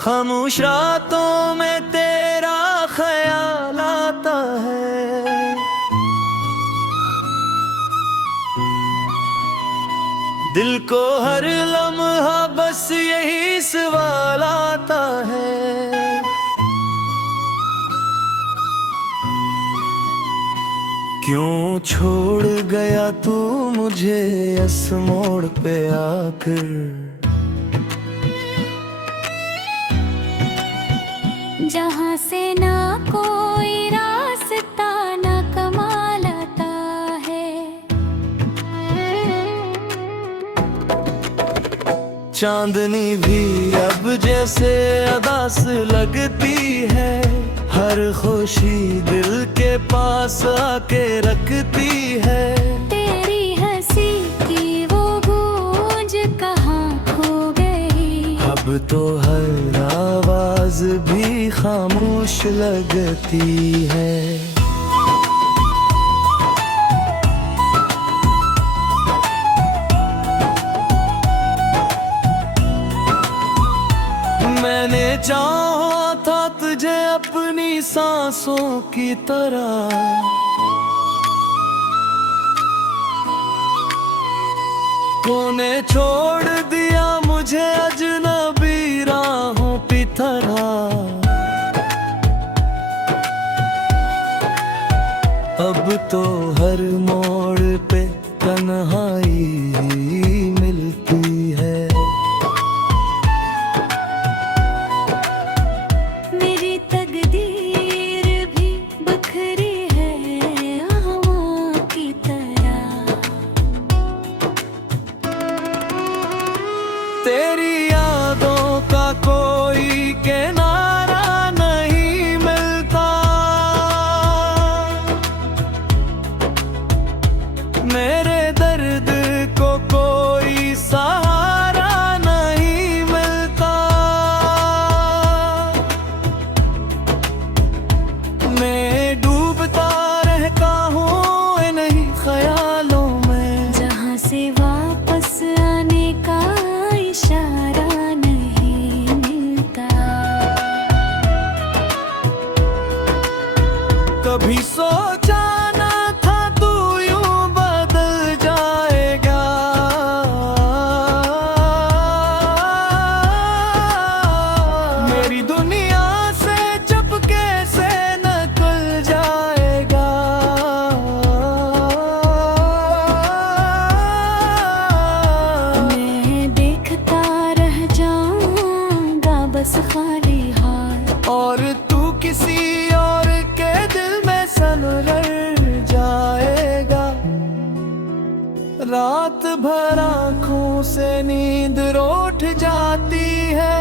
खामोश रातों में तेरा ख्याल आता है। दिल को हर लम्हा बस यही सवाल आता है। क्यों छोड़ गया तू मुझे इस मोड़ पे आकर। जहाँ से ना कोई रास्ता ना कमाल आता है। चांदनी भी अब जैसे अदास लगती है। हर खुशी दिल के पास आके रखती है। तेरी हंसी की वो गूंज कहाँ खो गई। अब तो हर आवाज भी खामोश लगती है। मैंने चाहा था तुझे अपनी सांसों की तरह। तूने छोड़ दिया मुझे अजनबी राहों की तरह। अब तो हर मोड़ पे तन्हाई मिलती है। मेरी तकदीर भी बखरी है हवा की तरह। तेरी यादों का कोई किनारा नहीं मिलता। मेरे दर्द को कोई सहारा नहीं मिलता। मैं डूबता रहता हूँ इन्हीं ख्यालों में। जहाँ से वापस आने का इशारा नहीं मिलता। कभी सोचा न था तू यूं बदल जाएगा। मेरी दुनिया से चुपके से निकल जाएगा। मैं देखता रह जाऊंगा बस खाली हाथ। और तू किसी और के दिल में सनवर जाएगा। रात भर आँखों से नींद रूठ जाती है।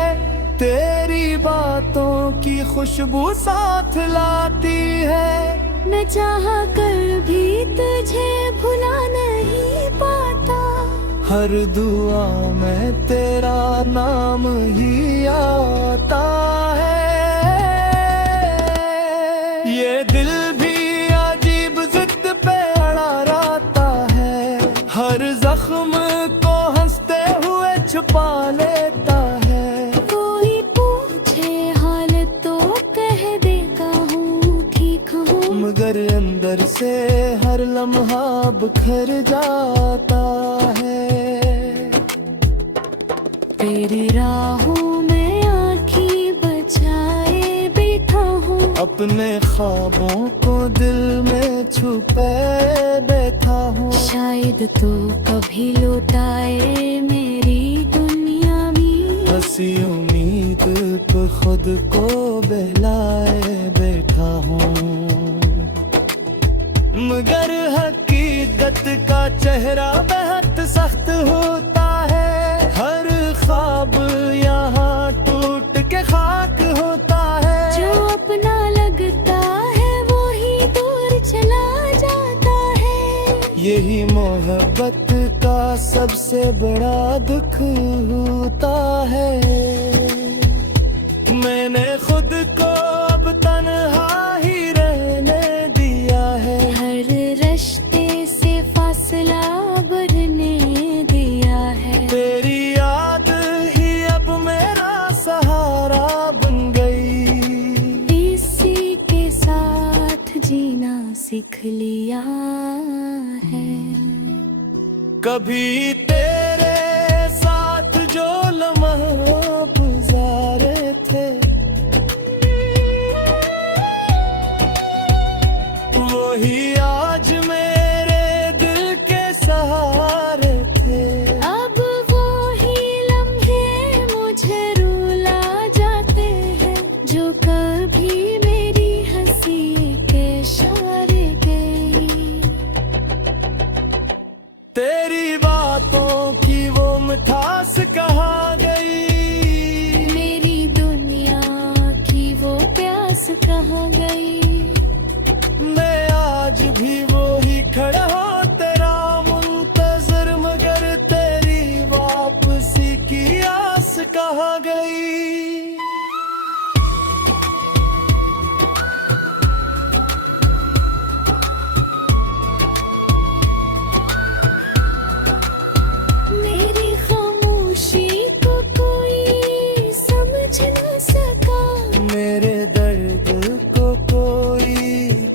तेरी बातों की खुशबू साथ लाती है। न चाहा कर भी तुझे भुला नहीं पाता। हर दुआ में तेरा नाम ही आता है। ये दिल भी अजीब जिद पे अड़ा रहता है। हर जख्म को हंसते हुए छुपा लेता है। कोई पूछे हाल तो कह देता हूँ ठीक हूँ। मगर अंदर से हर लम्हा बिखर जाता है। तेरी राहों में आँखें बचाए बैठा हूँ। अपने ख्वाबों को दिल में छुपे बैठा हूँ। शायद तो कभी लौटाए मेरी दुनिया में। हंसी उम्मीद पे खुद को बहलाए बैठा हूँ। मगर हकीकत का चेहरा बेहद सख्त होता है। हर ख्वाब यहाँ टूट के खाक होता है। जो अपना लगता है वो ही दूर चला जाता है। यही मोहब्बत का सबसे बड़ा दुख होता है। मैंने खुद को अब तन्हा ही रहने दिया है। हर रिश्ते से फासला बढ़ने दिया है। तेरी याद ही अब मेरा सहारा लिख लिया है। कभी तेरे साथ जो लम्हा गुजारे थे वही आज मेरे दिल के सहारे थे। अब वो ही लम्हे मुझे रुला जाते हैं जो कभी मेरी हंसी के इशारे गई। तेरी बातों की वो मिठास कहाँ गई, मेरी दुनिया की वो प्यास कहाँ गई। मैं आज भी वो ही खड़ा हूँ तेरा मुंतजर, मगर तेरी वापसी की आस कहाँ गई। मेरी खामोशी को कोई समझ न सका, मेरे दर्द को कोई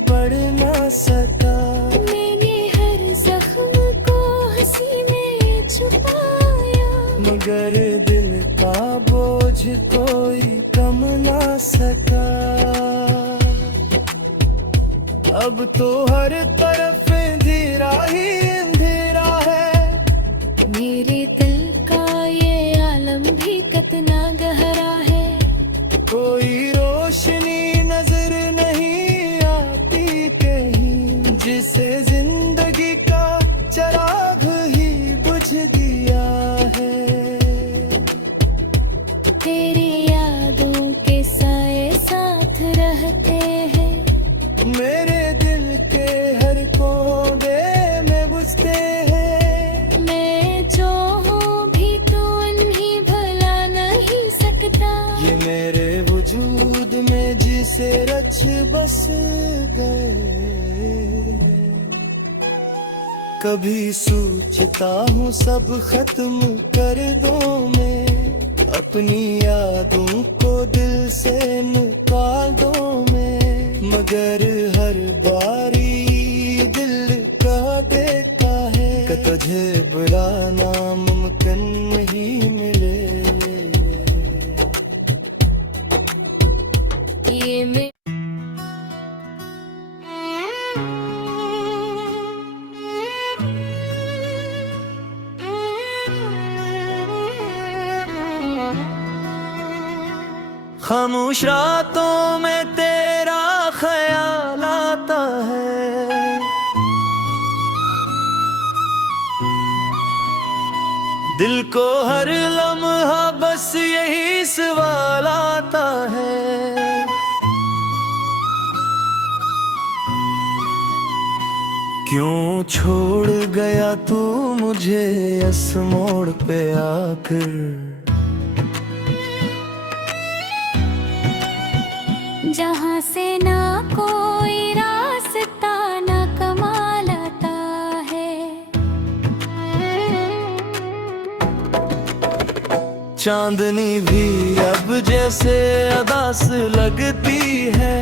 पढ़ ना सका। मैंने हर जख्म को हंसी में छुपाया, मगर दिल का बोझ कोई कम ना सका। अब तो हर तरफ अंधेरा ही अंधेरा है, मेरे दिल का ये आलम भी कितना गहरा है। कोई रोशनी नजर नहीं आती कहीं, जिसे जिंदगी का चिराग ही बुझ गया है। तेरी यादों के साए साथ रहते हैं, मेरे दिल के हर कोने में घुसते हैं। मैं जो हूँ भी तो उन्हें भुला नहीं सकता। ये मेरे वजूद में जिसे रच बस गए। कभी सोचता हूँ सब खत्म कर दो मैं, अपनी यादों को दिल से निकाल दो मैं, मगर हर बारी दिल का देखा है कि तुझे बुलाना मुमकिन नहीं मिले। ये मैं खामोश रातों में तेरा ख्याल आता है, दिल को हर लम्हा बस यही सवाल आता है। क्यों छोड़ गया तू मुझे इस मोड़ पे आकर, जहाँ से ना कोई रास्ता ना कमाल आता है। चांदनी भी अब जैसे अदास लगती है,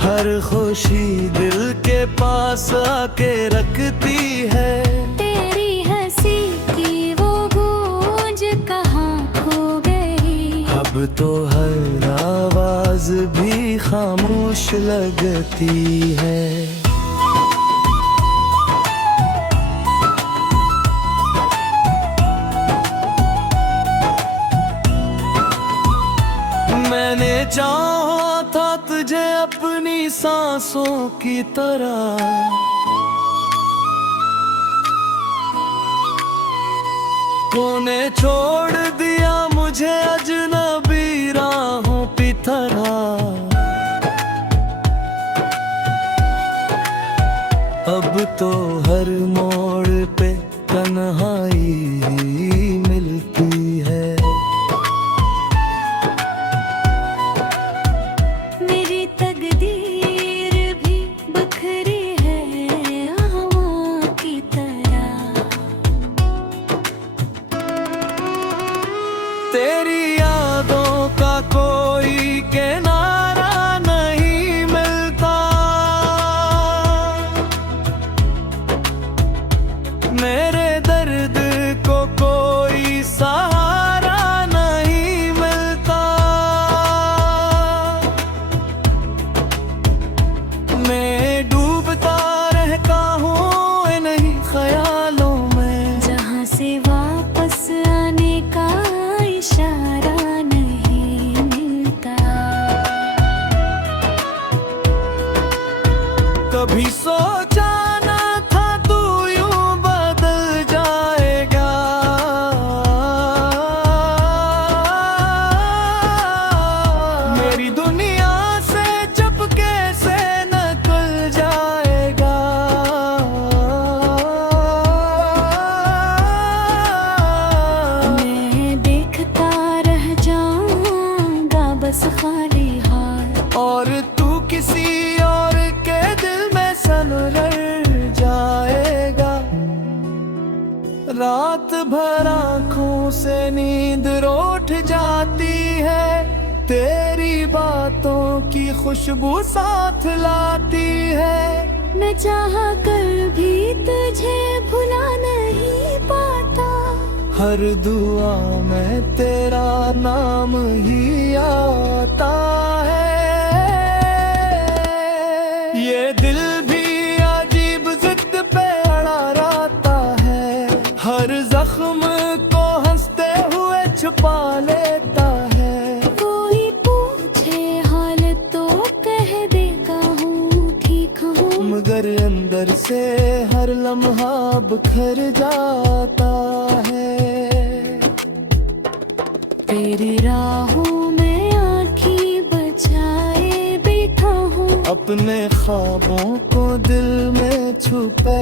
हर खुशी दिल के पास आके रखती है। तेरी हंसी की वो गूंज कहाँ खो गई, अब तो हर आवाज भी खामोश लगती है। मैंने चाहा था तुझे अपनी सांसों की तरह, तूने छोड़ दिया मुझे अजनबी राहों की तरह। अब तो हर मोड़ पे तन्हाई मिलती है। मेरी तकदीर भी बखरी है हवा की तरह। तेरी यादों का कोई किनारा नहीं मिलता, कभी सोचा न था तू यूं बदल जाएगा, मेरी दुनिया से चुपके से निकल जाएगा। मैं देखता रह जाऊंगा बस खाली हाथ, और तू किसी और के दिल में सनवर जाएगा। रात भर आँखों से नींद रूठ जाती है, तेरी बातों की खुशबू साथ लाती है। मैं चाहा कर भी तुझे भुला नहीं पाता, हर दुआ में तेरा नाम ही आता है। ये दिल भी अजीब जिद पे अड़ा रहता है, हर जख्म को हंसते हुए छुपा लेता है। कोई पूछे हाल तो कह देता हूँ ठीक हूँ, मगर अंदर से हर लम्हा बिखर जाता है। तेरी राहों में आँखें बचाए बैठा हूँ, अपने ख्वाबों को दिल में छुपे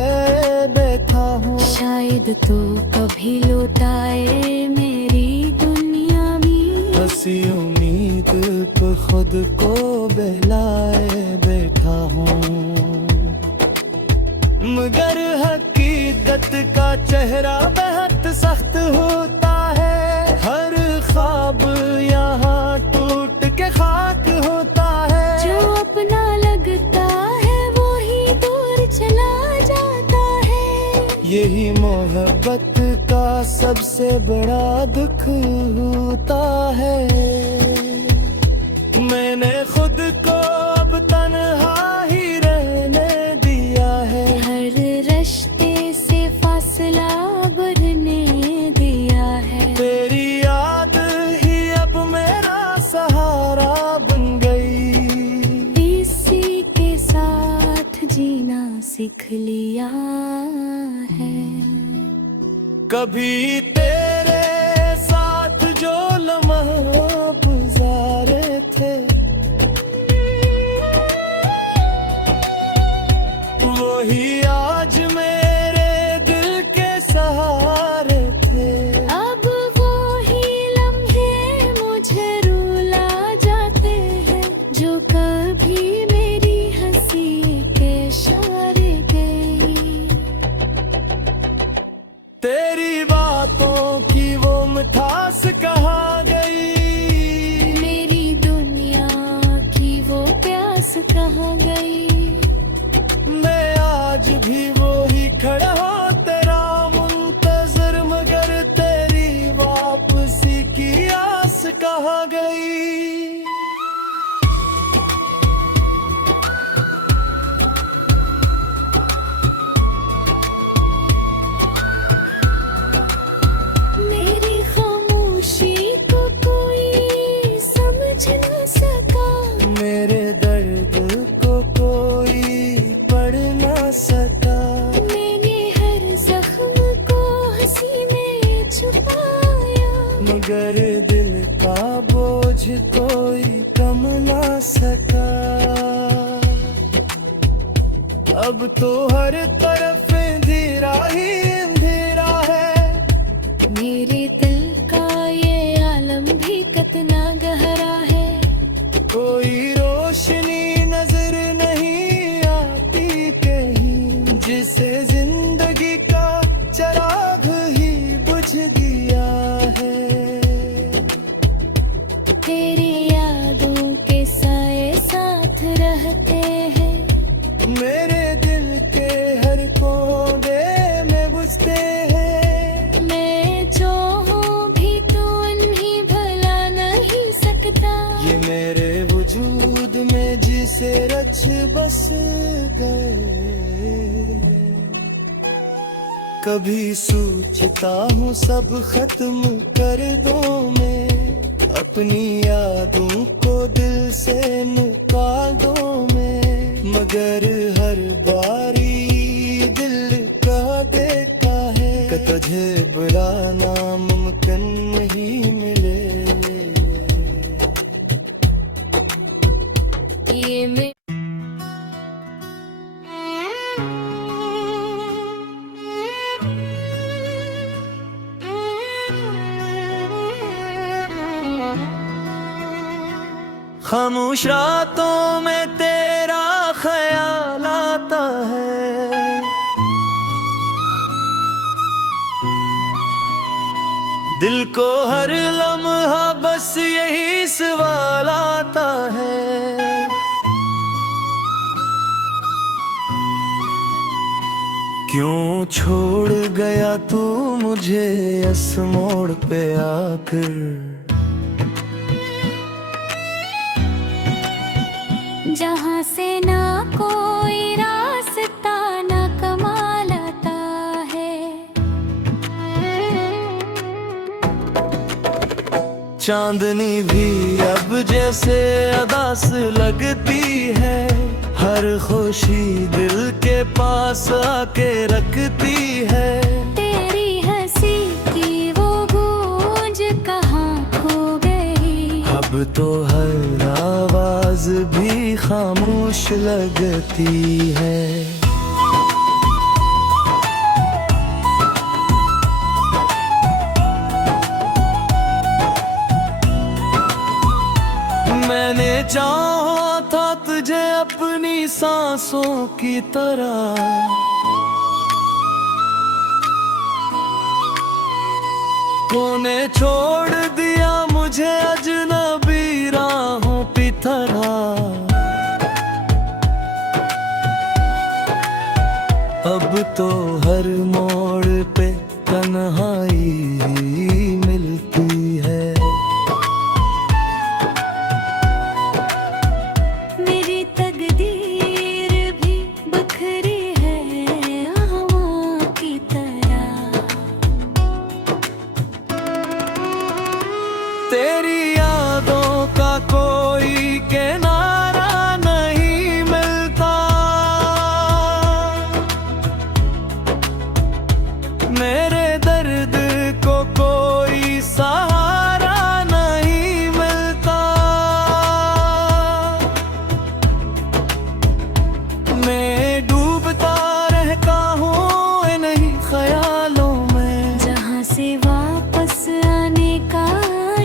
बैठा हूँ। शायद तो कभी लौटाए मेरी दुनिया में, हंसी उम्मीद पे खुद को बहलाए बैठा हूँ, मगर हकीकत का चेहरा बेहद सख्त होता है। हर ख्वाब यहाँ टूट के खाक होता है, जो अपना लगता है वो ही दूर चला जाता है। यही मोहब्बत का सबसे बड़ा दुख होता है। मैंने खुद को अब तन्हा ही रहने दिया है, हर रिश्ते से फासला बढ़ने दिया है। तेरी याद ही अब मेरा सहारा बन गई, इसी के साथ जीना सीख लिया है। कभी तेरे साथ जो लम्हा गुजारे थे, वही आज मेरे दिल के सहारे थे। अब वो ही लम्हे मुझे रुला जाते हैं, जो कभी मेरी हंसी के इशारे गई। तेरी बातों की वो मिठास कहाँ गई, मेरी दुनिया की वो प्यास कहाँ गई। मैं आज भी वो ही खड़ा हूँ तेरा मुंतजर, मगर तेरी वापसी की आस कहाँ गई। मेरी खामोशी को कोई समझ न सका, मेरे दर्द को कोई पढ़ ना सका, मैंने हर जख्म को हंसी में छुपाया, मगर दिल का बोझ कोई कम ना सका। अब तो हर तरफ अंधेरा ही अंधेरा है, मेरे दिल का ये आलम भी कितना गहरा है। कोई रोशनी नजर नहीं आती कहीं, जिसे जिंदगी का चराग ही बुझ गया है। तेरी यादों के साए साथ रहते हैं, मेरे दिल के हर कोने में घुसते हैं। मैं जो हूँ भी तो उन्हें भला नहीं सकता। ये मेरे वजूद में जिसे रच बस गए, कभी सोचता हूँ सब खत्म कर दूं मैं, अपनी यादों को दिल से निकाल दूं मैं, मगर हर बारी दिल का देखा है कि तुझे बुलाना मुमकिन नहीं मिले। ये मैं खामोश रातों में तेरा ख्याल आता है, दिल को हर लम्हा बस यही सवाल आता है। क्यों छोड़ गया तू मुझे इस मोड़ पे आकर, जहाँ से ना कोई रास्ता ना कमाल आता है। चांदनी भी अब जैसे अदास लगती है, हर खुशी दिल के पास आके रखती है। तेरी हंसी की वो गूंज कहाँ खो गई, अब तो हर आवाज भी खामोश लगती है। मैंने चाहा था तुझे अपनी सांसों की तरह, तूने छोड़ दिया मुझे अजनबी राहों की तरह। अब तो हर मोड़ पे तन्हाई ही मिलती है। मेरी तकदीर भी बखरी है हवा की तरह। तेरी यादों का कोई किनारा नहीं मिलता, मेरे दर्द को कोई सहारा नहीं मिलता। मैं डूबता रहता हूँ इन्हीं ख्यालों में, जहाँ से वापस आने का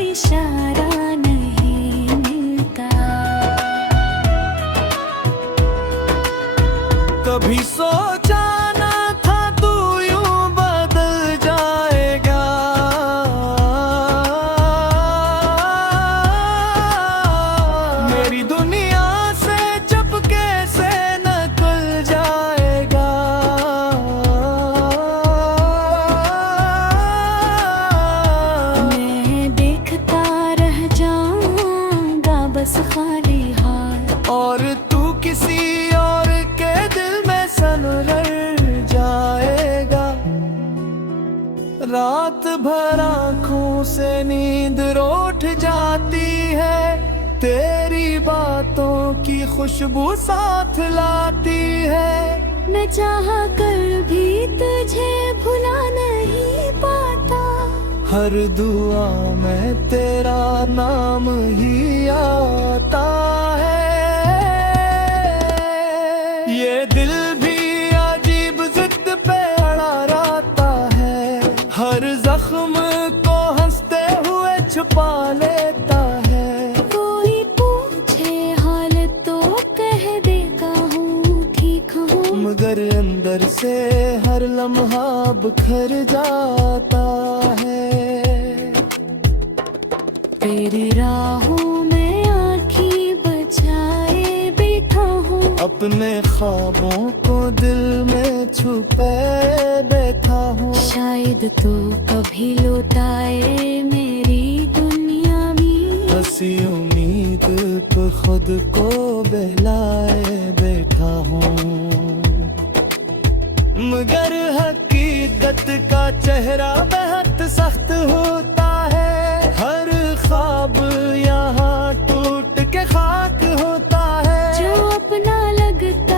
इशारा नहीं मिलता। कभी सोचा ना था तू यूं बदल जाएगा, मेरी दुनिया से चुपके से निकल जाएगा। मैं देखता रह जाऊंगा बस खाली हाथ, और तू किसी और के दिल में सनवर जाएगा। रात भर आँखों से नींद रूठ जाती है, तेरी बातों की खुशबू साथ लाती है। मैं चाहा कर भी तुझे भुला नहीं पाता, हर दुआ में तेरा नाम ही आता है। ये दिल भी अजीब जिद पे अड़ा रहता है, हर जख्म को हंसते हुए छुपा लेता है। कोई पूछे हाल तो कह देता हूँ ठीक हूँ, मगर अंदर से हर लम्हा बिखर जाता है। तेरी राहों में आँखें बचाए बैठा हूँ, अपने ख्वाबों को दिल में छुपे बैठा हूँ। शायद तो कभी लौटाए मेरी दुनिया में, हंसी उम्मीद पे खुद को बहलाए बैठा हूँ। मगर हकीकत का चेहरा बेहद सख्त होता है, हर ख्वाब यहाँ टूट के खाक होता है। जो अपना लगता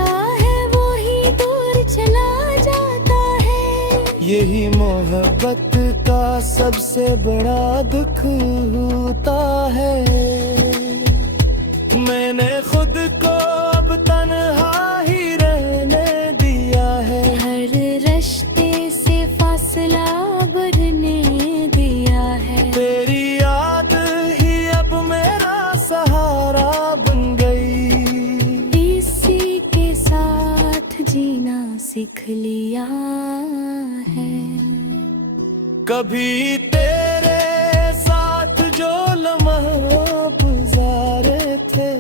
यही मोहब्बत का सबसे बड़ा दुख होता है। मैंने खुद को अब तन्हा ही रहने दिया है, हर रिश्ते से फासला बढ़ने दिया है। तेरी याद ही अब मेरा सहारा बन गई, इसी के साथ जीना सीख लिया है। कभी तेरे साथ जो लम्हा गुजारे थे,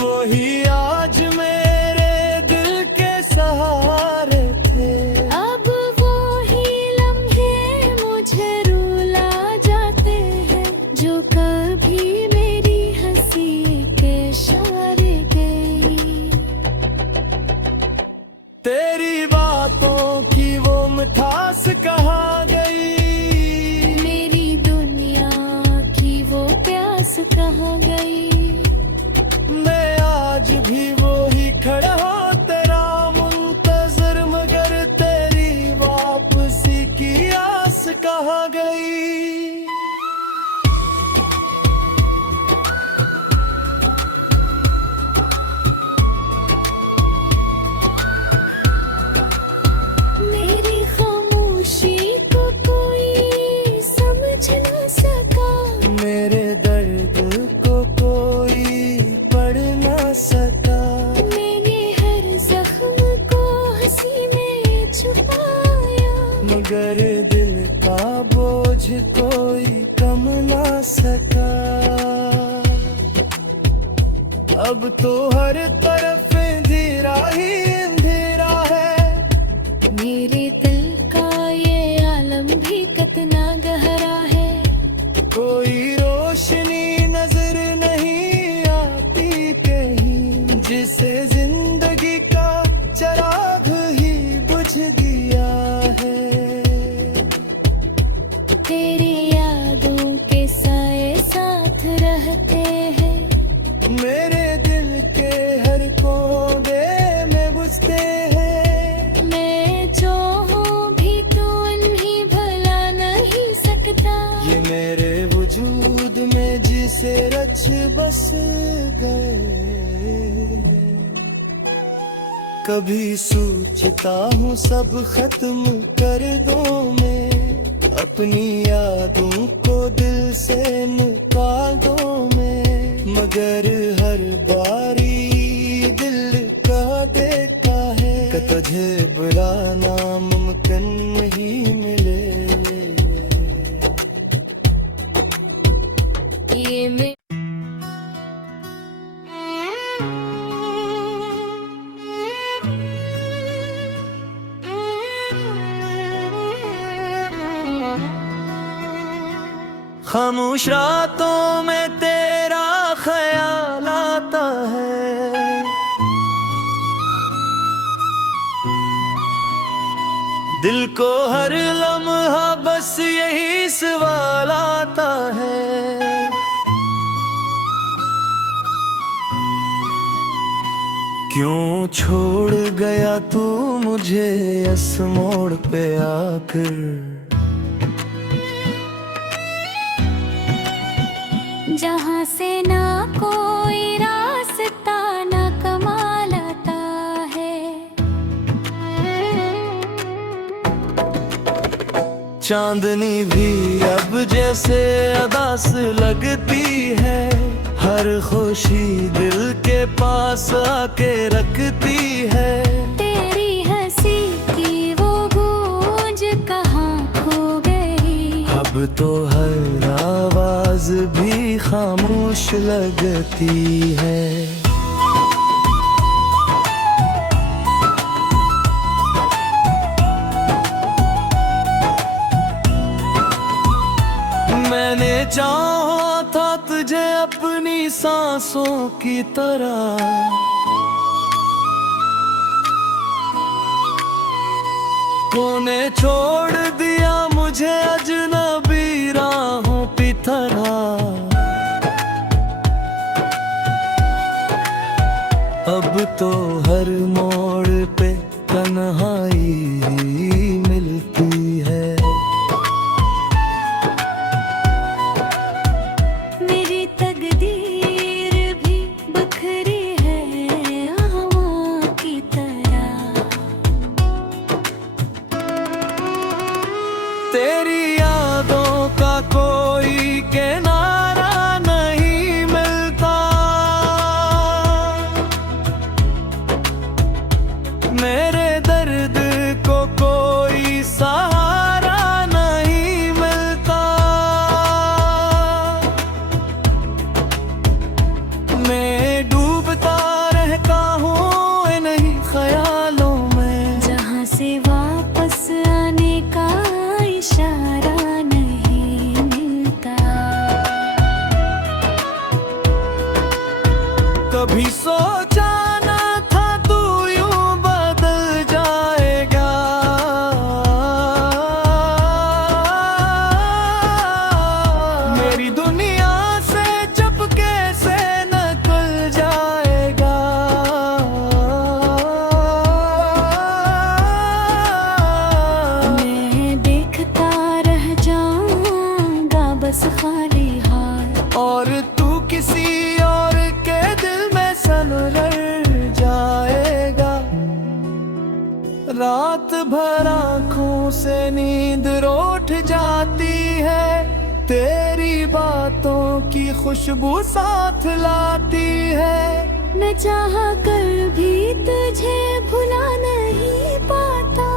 वही आज मेरे दिल के सहारे थे। अब वो ही लम्हे मुझे रुला जाते हैं, जो कभी मेरी हंसी के इशारे गई। तेरी बातों की वो मिठास कहाँ गई, मेरी दुनिया की वो प्यास कहाँ गई। मैं आज भी वो ही खड़ा हूँ तेरा मुंतजर, मगर तेरी वापसी की आस कहाँ गई। मेरी खामोशी को कोई समझ न सका, मेरे दर्द को कोई पढ़ न सका, मैंने हर जख्म को हंसी में छुपाया, मगर दिल का बोझ कोई कम न सका। अब तो हर तरफ अंधेरा ही अंधेरा है, मेरे दिल का ये आलम भी कितना गहरा है। कोई रोशनी नजर नहीं आती कहीं, जिसे जिंदगी का चराग ही बुझ गया है। तेरी यादों के साए साथ रहते हैं, मेरे दिल के हर कोने में घुसते हैं। मैं जो हूँ भी तो उन्हें भला नहीं सकता। ये मेरे वजूद में जिसे रच बस गए। कभी सोचता हूँ सब खत्म कर दूं मैं, अपनी यादों को दिल से निकाल दूं मैं, मगर हर बारी दिल का देखा है कि तुझे बुलाना मुमकिन नहीं मिले। ये मैं खामोश रातों में तेरा ख्याल आता है, दिल को हर लम्हा बस यही सवाल आता है। क्यों छोड़ गया तू मुझे इस मोड़ पे आकर, जहाँ से ना कोई रास्ता ना कमाल आता है। चांदनी भी अब जैसे अदास लगती है, हर खुशी दिल के पास आके रखती है। तेरी हंसी की वो गूंज कहाँ खो गई, अब तो हर आवाज भी खामोश लगती है। मैंने चाहा था तुझे अपनी सांसों की तरह, तूने छोड़ दिया मुझे अजनबी राहों की तरह। अब तो हर मोड़ कभी सोचा न था तू यूं बदल जाएगा, मेरी दुनिया से चुपके से निकल जाएगा। मैं देखता रह जाऊंगा बस खाली हाथ, और तू किसी और के दिल में सनवर जाएगा। रात भर आँखों से नींद रूठ जाती है, तेरी बातों की खुशबू साथ लाती है। न चाहा कर भी तुझे भुला नहीं पाता,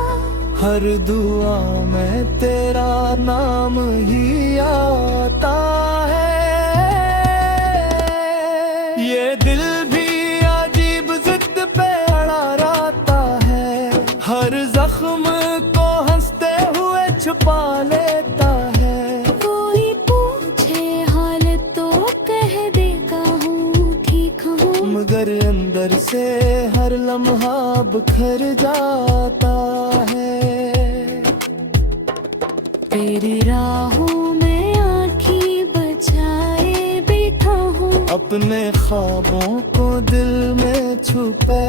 हर दुआ में तेरा नाम ही आता है। ये दिल भी अजीब जिद पे अड़ा रहता है, हर जख्म को हंसते हुए छुपा लेता है। कोई पूछे हाल तो कह देता हूँ ठीक हूँ, मगर अंदर से हर लम्हा बिखर जाता है। तेरी राहों में आँखें बचाए बैठा हूँ, अपने ख्वाबों को दिल में छुपे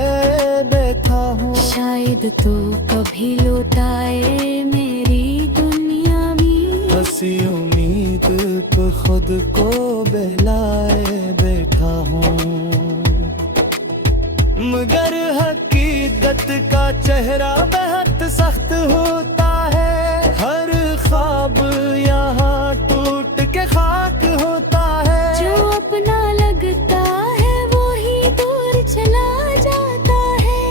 बैठा हूँ। शायद तो कभी लौटाए मेरी दुनिया में, हंसी उम्मीद पे खुद को बहलाए बैठा हूँ। मगर हकीकत का चेहरा बेहद सख्त होता है, हर ख्वाब यहाँ टूट के खाक होता है। जो अपना लगता है वो ही दूर चला जाता है।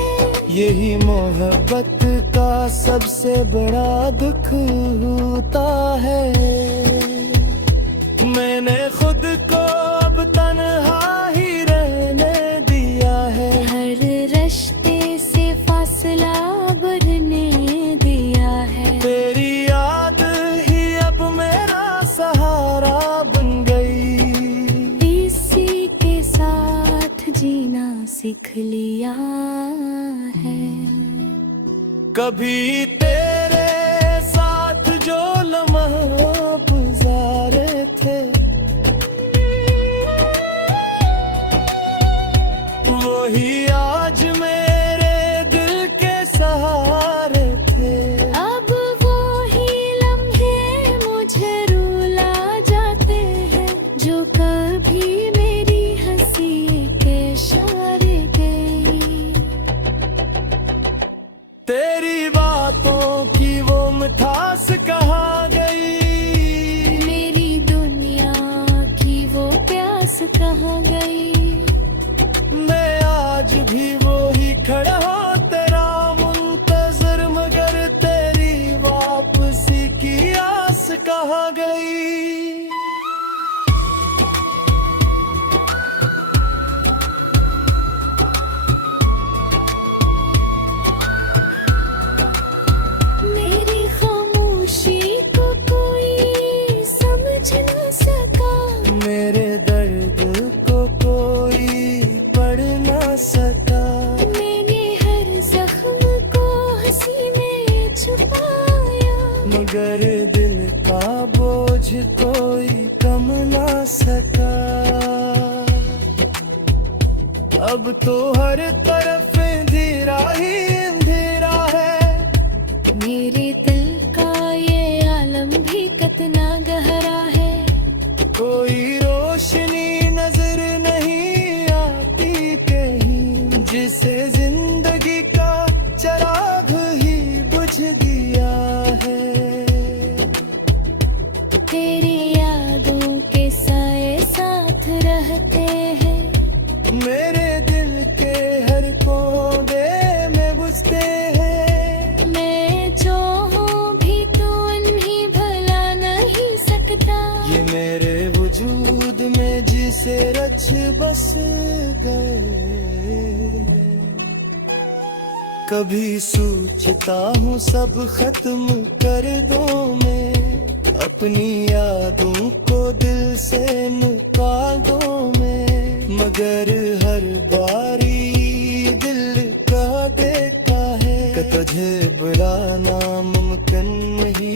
यही मोहब्बत का सबसे बड़ा दुख होता है। मैंने खुद को अब तन्हा ही रहने दिया है, हर रिश्ते से फासला बढ़ने दिया है। तेरी याद ही अब मेरा सहारा बन गई। इसी के साथ जीना सीख लिया है। कभी तेरे साथ जो लम्हा गुजारे थे, वही आज मेरे दिल के सहारे थे। अब वो ही लम्हे मुझे रुला जाते हैं, जो कभी मेरी हंसी के इशारे गई। तेरी बातों की वो मिठास कहाँ गई, मेरी दुनिया की वो प्यास कहाँ गई। मैं आज भी वो ही खड़ा हूँ तेरा मुंतजर, मगर तेरी वापसी की आस कहाँ गई। मेरी खामोशी को कोई समझ न सका, मेरे दर्द को कोई पढ़ न सका। मैंने हर जख्म को हंसी में छुपाया, मगर दिल का बोझ कोई कम न सका। अब तो हर तरफ अंधेरा ही अंधेरा है, मेरे दिल का ये आलम भी कितना गहरा है। कोई रोशनी नजर नहीं आती कहीं, जिसे जिंदगी का चराग ही बुझ गया है। तेरी यादों के साए साथ रहते हैं, मेरे दिल के हर कोने में घुसते हैं। मैं जो हूँ भी तो उन्हें भुला नहीं सकता। ये मेरे वजूद में जिसे रच बस गए। कभी सोचता हूँ सब खत्म कर दूँ मैं, अपनी यादों को दिल से निकाल दूँ मैं, मगर हर बारी दिल का देता है कि तुझे बुलाना मुमकिन नहीं